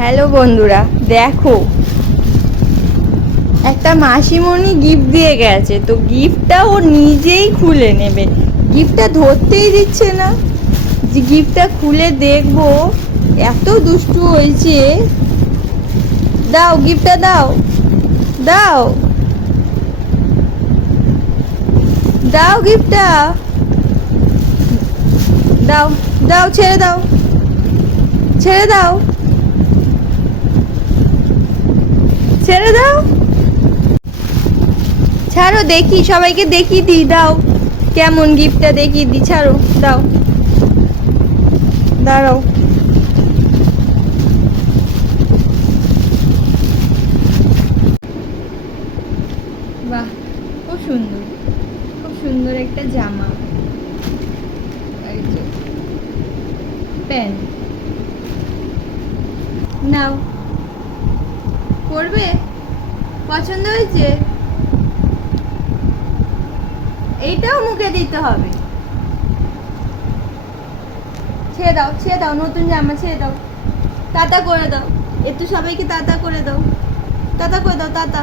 Hello বন্ধুরা, দেখো একটা মাসিমণি গিফট দিয়ে গেছে, তো গিফটটা ও নিজেই খুলে নেবে। গিফটটা ধরতেই দিচ্ছে না যে গিফটটা খুলে দেখবো। এত দুষ্টু হয়েছে। দাও গিফটটা, দাও দাও দাও গিফটটা, দাও দাও, ছেড়ে দাও, ছেড়ে দাও, ছেড়ে দাও, ছাড়ো দেখি, সবাইকে দেখিয়ে দিই। দাও, কেমন গিফটটা দেখিয়ে দিই, ছাড়ো, দাও, দাঁড়াও। বাহ, খুব সুন্দর, খুব সুন্দর একটা জামা, এই যে প্যান্ট। নাও, পরবে? পছন্দ হয়েছে? এইটাও মুখে দিতে হবে। ছেড়ে দাও, ছেড়ে দাও, নতুন জামা ছেড়ে দাও। টাটা করে দাও, একটু সবাইকে টাটা করে দাও, টাটা করে দাও, টাটা।